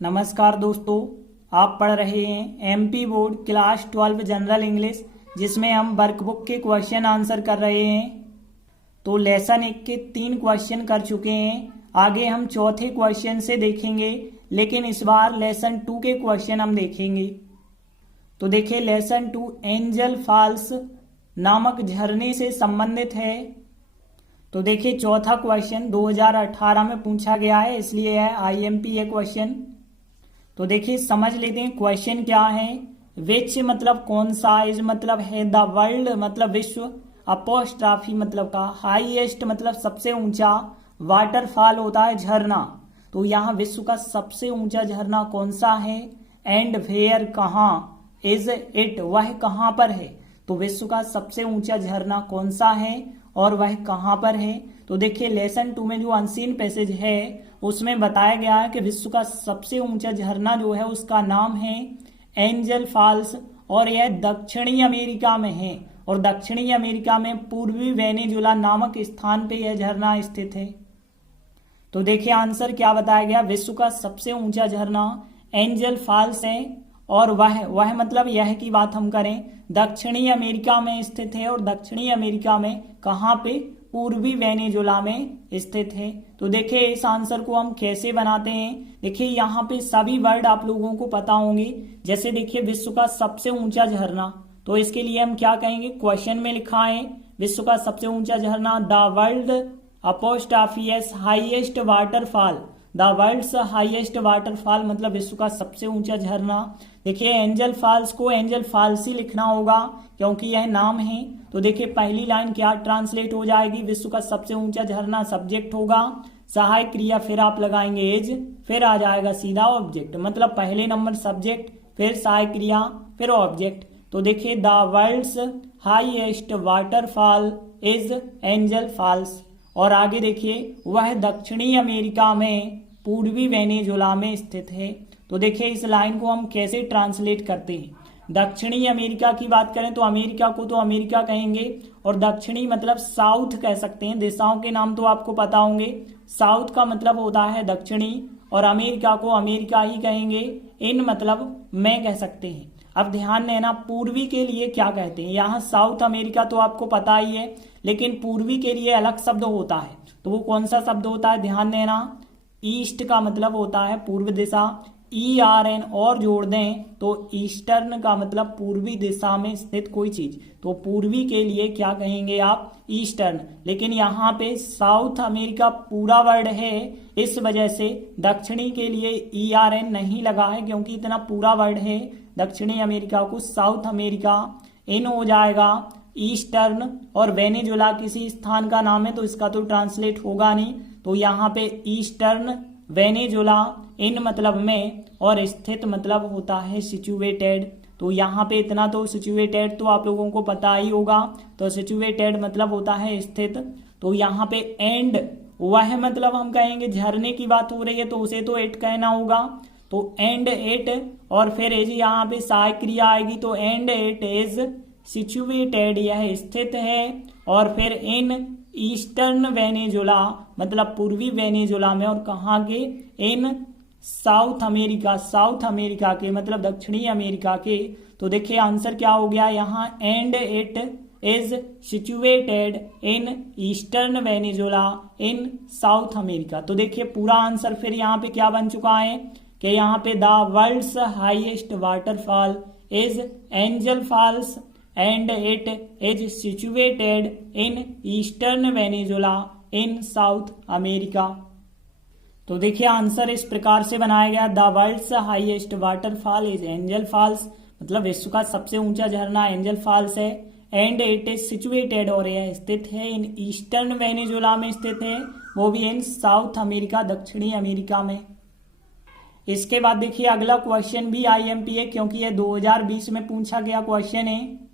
नमस्कार दोस्तों, आप पढ़ रहे हैं MP board class 12 general English, जिसमें हम वर्कबुक के क्वेश्चन आंसर कर रहे हैं। तो लेसन 1 के 3 क्वेश्चन कर चुके हैं। आगे हम चौथे क्वेश्चन से देखेंगे, लेकिन इस बार लेसन 2 के क्वेश्चन हम देखेंगे। तो देखिए, लेसन 2 एंजल फॉल्स नामक झरने से संबंधित है। तो देखिए, चौथा क्वेश्चन 2018 में पूछा गया है, इसलिए यह आईएमपी है क्वेश्चन। तो देखिए, समझ लेते हैं क्वेश्चन क्या है। विच मतलब कौन सा, इज मतलब है, द वर्ल्ड मतलब विश्व, अपोस्ट्राफी मतलब का, हाईएस्ट मतलब सबसे ऊंचा, वाटरफॉल होता है झरना। तो यहाँ विश्व का सबसे ऊंचा झरना कौन सा है, एंड वेयर कहाँ, इज इट वह कहाँ पर है। तो विश्व का सबसे ऊंचा झरना कौन सा है और वह कहाँ पर है। तो देखिए, लेसन 2 में जो अनसीन पैसेज है उसमें बताया गया है कि विश्व का सबसे ऊंचा झरना जो है उसका नाम है एंजल फॉल्स, और यह दक्षिणी अमेरिका में है, और दक्षिणी अमेरिका में पूर्वी वेनेजुला नामक स्थान पे यह झरना स्थित है। तो देखिए, आंसर क्या बताया गया, विश्व का सबसे ऊंचा झरना एंजल फॉल्स है, और वह मतलब यह की बात हम करें दक्षिणी अमेरिका में स्थित है, और दक्षिणी अमेरिका में कहाँ पे, पूर्वी वेनेजुला में स्थित है। तो देखिए, इस आंसर को हम कैसे बनाते हैं। देखिए, यहाँ पे सभी वर्ड आप लोगों को पता होंगे। जैसे देखिए, विश्व का सबसे ऊंचा झरना, तो इसके लिए हम क्या कहेंगे, क्वेश्चन में लिखा है विश्व का सबसे ऊंचा झरना, the world apostrophe s highest waterfall, the world's highest waterfall मतलब विश्व का सबसे ऊंचा झरना। देखिए, एंजल फॉल्स को एंजल फॉल्स ही लिखना होगा क्योंकि यह नाम है। तो देखिए, पहली लाइन क्या ट्रांसलेट हो जाएगी, विश्व का सबसे ऊंचा झरना सब्जेक्ट होगा, सहायक क्रिया फिर आप लगाएंगे एज, फिर आ जाएगा सीधा ऑब्जेक्ट, मतलब पहले नंबर सब्जेक्ट, फिर सहायक क्रिया, फिर ऑब्जेक्ट। तो देखिए, the world's highest waterfall is Angel Falls, और आगे देखिए, वह दक्षिणी अमेरिका में पूर्वी वेनेजुला में स्थित है। तो देखिए, इस लाइन को हम कैसे ट्रांसलेट करते हैं। दक्षिणी अमेरिका की बात करें तो अमेरिका को तो अमेरिका कहेंगे, और दक्षिणी मतलब साउथ कह सकते हैं। दिशाओं के नाम तो आपको पता होंगे, साउथ का मतलब होता है दक्षिणी, और अमेरिका को अमेरिका ही कहेंगे। इन मतलब मैं कह सकते हैं। अब ध्यान देना, पूर्वी के लिए क्या कहते हैं। यहाँ साउथ अमेरिका तो आपको पता ही है, लेकिन पूर्वी के लिए अलग शब्द होता है। तो वो कौन सा शब्द होता है, ध्यान देना। ईस्ट का मतलब होता है पूर्व दिशा, ERN और जोड़ दें तो ईस्टर्न का मतलब पूर्वी दिशा में स्थित कोई चीज। तो पूर्वी के लिए क्या कहेंगे आप, ईस्टर्न। लेकिन यहाँ पे साउथ अमेरिका पूरा वर्ड है, इस वजह से दक्षिणी के लिए ERN नहीं लगा है, क्योंकि इतना पूरा वर्ड है। दक्षिणी अमेरिका को साउथ अमेरिका, इन हो जाएगा ईस्टर्न, और वेनेजुला किसी स्थान का नाम है तो इसका तो ट्रांसलेट होगा नहीं। तो यहाँ पे ईस्टर्न वेनेजुला, इन मतलब में, और स्थित मतलब होता है सिचुएटेड। तो यहाँ पे इतना तो सिचुएटेड तो आप लोगों को पता ही होगा। तो सिचुएटेड मतलब होता है स्थित। तो यहाँ पे एंड वह मतलब हम कहेंगे झरने की बात हो रही है तो उसे तो एट कहना होगा। तो एंड एट, और फिर एज यहाँ पे सहायक क्रिया आएगी, तो एंड एट इज सिचुएटेड, यह स्थित है, और फिर इन ईस्टर्न वेनेजुला मतलब पूर्वी वेनेजुला में, और कहाँ के, इन साउथ अमेरिका, साउथ अमेरिका के मतलब दक्षिणी अमेरिका के। तो देखिए, आंसर क्या हो गया यहाँ, and it is situated in eastern Venezuela in south America. तो देखिए, पूरा आंसर फिर यहाँ पे क्या बन चुका है कि यहाँ पे the world's highest waterfall is Angel Falls and it is situated in eastern Venezuela in South America। तो देखिए, आंसर इस प्रकार से बनाया गया, the world's highest waterfall is Angel Falls, मतलब विश्व का सबसे ऊंचा झरना एंजल फॉल्स है, एंड इट इज सिचुएटेड, और यह स्थित है इन ईस्टर्न वेनेजुला में स्थित है, वो भी इन साउथ अमेरिका दक्षिणी अमेरिका में। इसके बाद देखिए, अगला क्वेश्चन भी IMP है, क्योंकि यह 2020 में पूछा गया क्वेश्चन है।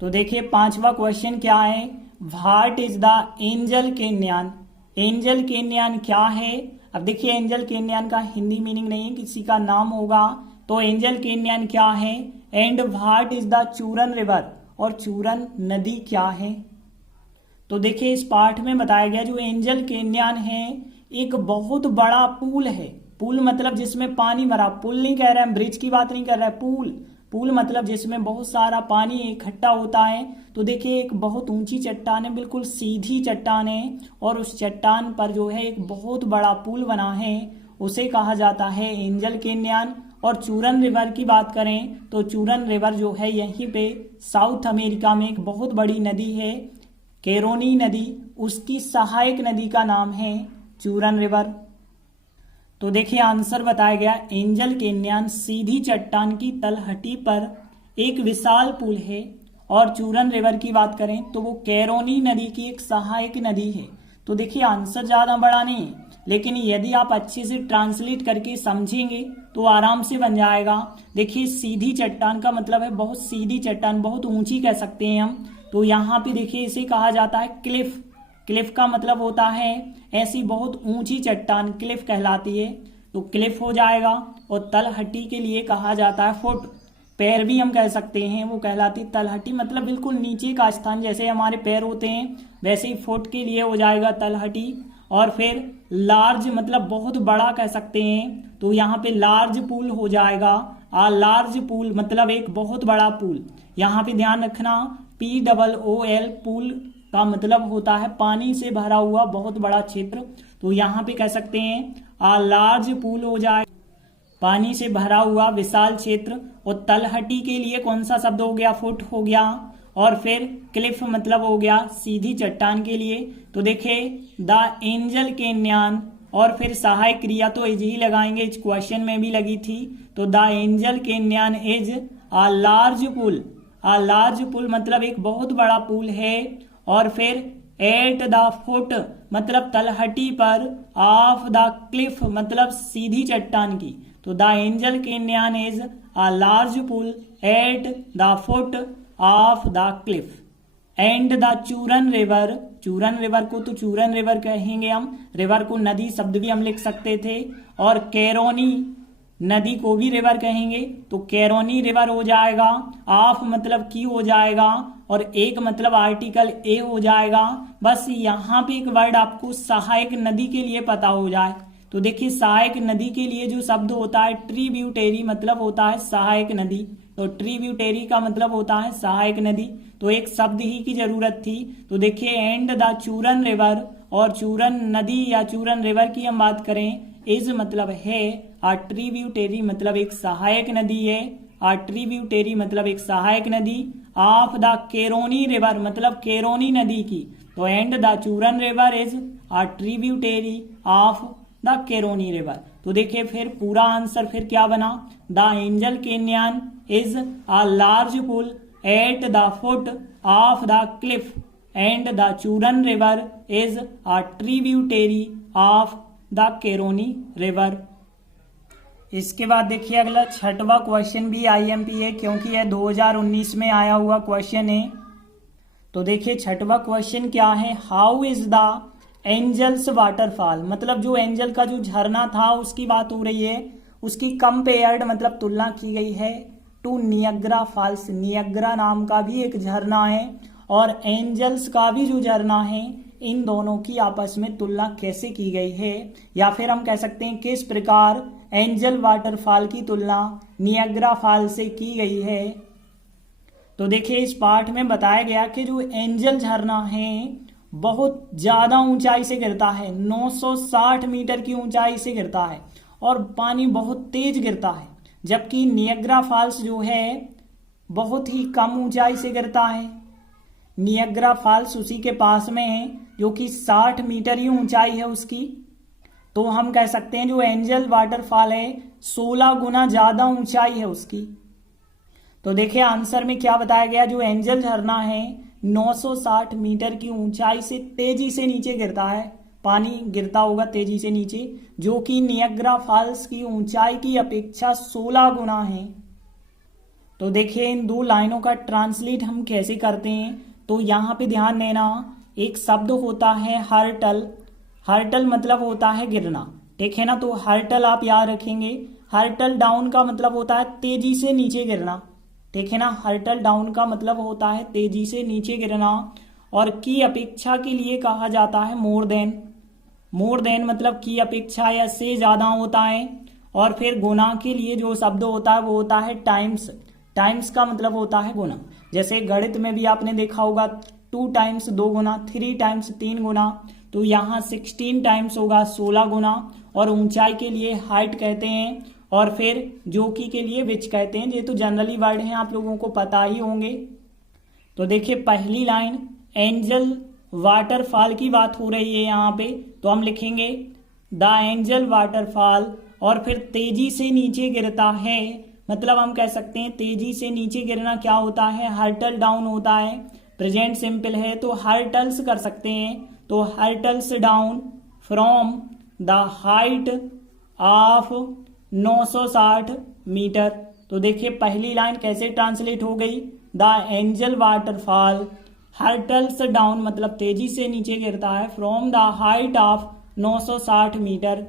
तो देखिए, 5वां क्वेश्चन क्या है, what is the Angel Canyon, angel Canyon क्या है। अब देखिए, एंजल कैन्यन का हिंदी मीनिंग नहीं है, किसी का नाम होगा। तो एंजल कैन्यन क्या है, and what is the Churun river, और चूरन नदी क्या है। तो देखिए, इस पाठ में बताया गया जो एंजल कैन्यन है एक बहुत बड़ा पूल है, पूल मतलब जिसमें पानी भरा, पुल नहीं कह रहे हैं, ब्रिज की बात नहीं कर रहे हैं, पूल। पूल मतलब जिसमें बहुत सारा पानी इकट्ठा होता है। तो देखिए एक बहुत ऊंची चट्टान है, बिल्कुल सीधी चट्टान है, और उस चट्टान पर जो है एक बहुत बड़ा पुल बना है, उसे कहा जाता है एंजल कैन्यन। और चूरन रिवर की बात करें तो चूरन रिवर जो है यहीं पे साउथ अमेरिका में एक बहुत बड़ी नदी है, कैरोनी नदी, उसकी सहायक नदी का नाम है चूरन रिवर। तो देखिए आंसर बताया गया, एंजल कैन्यन सीधी चट्टान की तलहटी पर एक विशाल पुल है। और चूरन रिवर की बात करें तो वो कैरोनी नदी की एक सहायक नदी है। तो देखिए आंसर ज्यादा बड़ा नहीं है, लेकिन यदि आप अच्छे से ट्रांसलेट करके समझेंगे तो आराम से बन जाएगा। देखिए सीधी चट्टान का मतलब है बहुत सीधी चट्टान, बहुत ऊंची कह सकते हैं हम। तो यहाँ पे देखिए इसे कहा जाता है क्लिफ। क्लिफ का मतलब होता है ऐसी बहुत ऊंची चट्टान, क्लिफ कहलाती है, तो क्लिफ हो जाएगा। और तलहटी के लिए कहा जाता है फुट, पैर भी हम कह सकते हैं, वो कहलाती तलहटी, मतलब बिल्कुल नीचे का स्थान, जैसे हमारे पैर होते हैं वैसे ही फुट के लिए हो जाएगा तलहटी। और फिर लार्ज मतलब बहुत बड़ा कह सकते हैं, तो यहाँ पे लार्ज पूल हो जाएगा। लार्ज पूल मतलब एक बहुत बड़ा पूल। यहाँ पे ध्यान रखना, POOL पूल का मतलब होता है पानी से भरा हुआ बहुत बड़ा क्षेत्र। तो यहाँ पे कह सकते हैं लार्ज पूल हो जाए, पानी से भरा हुआ विशाल क्षेत्र। और तलहटी के लिए कौन सा शब्द हो गया, फुट हो गया। और फिर क्लिफ मतलब हो गया सीधी चट्टान के लिए। तो देखिए द एंजल कैन्यन, और फिर सहायक क्रिया तो इज ही लगाएंगे, इस क्वेश्चन में भी लगी थी। तो the Angel Canyon is a large pool. Large pool मतलब एक बहुत बड़ा पुल है। और फिर एट द फुट मतलब तलहटी पर, ऑफ द क्लिफ मतलब सीधी चट्टान की। तो the Angel Canyon is a large pool at the foot of the cliff. And the Churun river, Churun river को तो चूरन रिवर कहेंगे हम, रिवर को नदी शब्द भी हम लिख सकते थे। और कैरोनी नदी को भी रिवर कहेंगे, तो कैरोनी रिवर हो जाएगा। ऑफ मतलब की हो जाएगा, और एक मतलब आर्टिकल ए हो जाएगा। बस यहाँ पे एक वर्ड आपको सहायक नदी के लिए पता हो जाए। तो देखिए सहायक नदी के लिए जो शब्द होता है ट्रिब्यूटरी, मतलब होता है सहायक नदी। तो ट्रिब्यूटरी का मतलब होता है सहायक नदी, तो एक शब्द ही की जरूरत थी। तो देखिए एंड द चूरन रिवर, और चूरन नदी या चूरन रिवर की हम बात करें, इज मतलब है, ट्रिब्यूटरी मतलब एक सहायक नदी है, ट्रिब्यूटरी मतलब एक सहायक नदी, ऑफ द कैरोनी रिवर मतलब कैरोनी नदी की। तो and the Churun river is tributary of the Caroni river. तो देखिए फिर पूरा आंसर फिर क्या बना, the Angel Canyon is a large pool at the foot of the cliff, and the Churun river is a tributary of the Caroni river. इसके बाद देखिए अगला छठवां क्वेश्चन भी IMP है, क्योंकि यह 2019 में आया हुआ क्वेश्चन है। तो देखिए छठवां क्वेश्चन क्या है, how is the angels waterfall, मतलब जो एंजल का जो झरना था उसकी बात हो रही है, उसकी कंपेयर्ड मतलब तुलना की गई है टू नियग्रा फॉल्स। नियग्रा नाम का भी एक झरना है, और एंजल्स का भी जो झरना है, इन दोनों की आपस में तुलना कैसे की गई है, या फिर हम कह सकते हैं किस प्रकार एंजल वाटरफॉल की तुलना नियग्रा फॉल से की गई है। तो देखिए इस पाठ में बताया गया कि जो एंजल झरना है बहुत ज्यादा ऊंचाई से गिरता है, 960 मीटर की ऊंचाई से गिरता है, और पानी बहुत तेज गिरता है। जबकि नियग्रा फॉल्स जो है बहुत ही कम ऊंचाई से गिरता है। नियग्रा फॉल्स उसी के पास में है, जो कि 60 मीटर ही ऊंचाई है उसकी। तो हम कह सकते हैं जो एंजल वाटरफॉल है 16 गुना ज्यादा ऊंचाई है उसकी। तो देखिए आंसर में क्या बताया गया, जो एंजल झरना है 960 मीटर की ऊंचाई से तेजी से नीचे गिरता है, पानी गिरता होगा तेजी से नीचे, जो कि नियग्रा फॉल्स की ऊंचाई की अपेक्षा 16 गुना है। तो देखिए इन दो लाइनों का ट्रांसलेट हम कैसे करते हैं, तो यहाँ पे ध्यान देना, एक शब्द होता है हर्टल। हर्टल मतलब होता है गिरना, ठीक है ना। तो हर्टल आप याद रखेंगे, हर्टल डाउन का मतलब होता है तेजी से नीचे गिरना, ठीक है ना। हर्टल डाउन का मतलब होता है तेजी से नीचे गिरना, और की अपेक्षा के लिए कहा जाता है मोर देन। मोर देन मतलब की अपेक्षा या से ज्यादा होता है। और फिर गुना के लिए जो शब्द होता है वो होता है टाइम्स। टाइम्स का मतलब होता है गुना। जैसे गणित में भी आपने देखा होगा 2 टाइम्स 2 गुना, 3 टाइम्स 3 गुना, तो यहाँ 16 टाइम्स होगा 16 गुना। और ऊंचाई के लिए हाइट कहते हैं, और फिर जोकी के लिए विच कहते हैं। ये तो जनरली वर्ड हैं, आप लोगों को पता ही होंगे। तो देखिए पहली लाइन एंजल वाटरफॉल की बात हो रही है यहाँ पे, तो हम लिखेंगे द एंजल वाटरफॉल। और फिर तेजी से नीचे गिरता है, मतलब हम कह सकते हैं तेजी से नीचे गिरना क्या होता है, हर्टल डाउन होता है। प्रेजेंट सिंपल है तो हर्टल्स कर सकते हैं, तो hurtles down from the height of 960 metres. तो देखिए पहली लाइन कैसे ट्रांसलेट हो गई, the Angel waterfall hurtles down मतलब तेजी से नीचे गिरता है, from the height of 960 metres.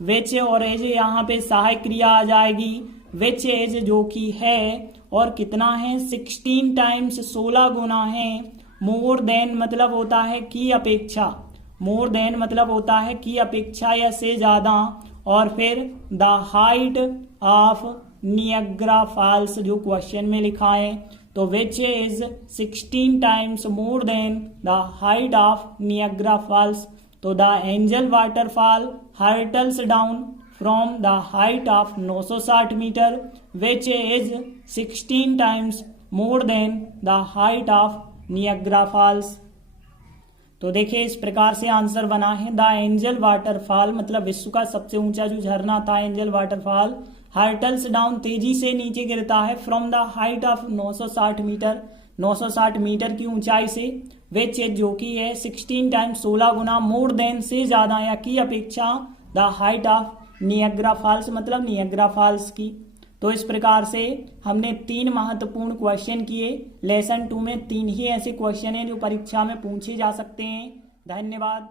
Which और एज यहाँ पे सहायक क्रिया आ जाएगी, विच एज जो कि है और कितना है 16 टाइम्स 16 गुना है। मोर देन मतलब होता है की अपेक्षा, मोर देन मतलब होता है की अपेक्षा या से ज्यादा। और फिर the height of Niagara Falls जो क्वेश्चन में लिखा है, तो which is 16 times more than the height of Niagara Falls. तो the Angel waterfall hurtles down from the height of 960 metres which is 16 times more than the height of Niagara Falls. तो देखिए इस प्रकार से आंसर बना है, the Angel waterfall मतलब विश्व का सबसे ऊंचा जो झरना था एंजल वाटरफॉल हर्टल्स डाउन तेजी से नीचे गिरता है, from the height of 960 metre 960 metre की ऊंचाई से, विच जो कि है 16 टाइम्स 16 गुना, मोर देन से ज्यादा या की अपेक्षा, the height of Niagara false मतलब नियाग्रा फॉल्स की। तो इस प्रकार से हमने 3 महत्वपूर्ण क्वेश्चन किए। लेसन 2 में 3 ही ऐसे क्वेश्चन हैं जो परीक्षा में पूछे जा सकते हैं। धन्यवाद।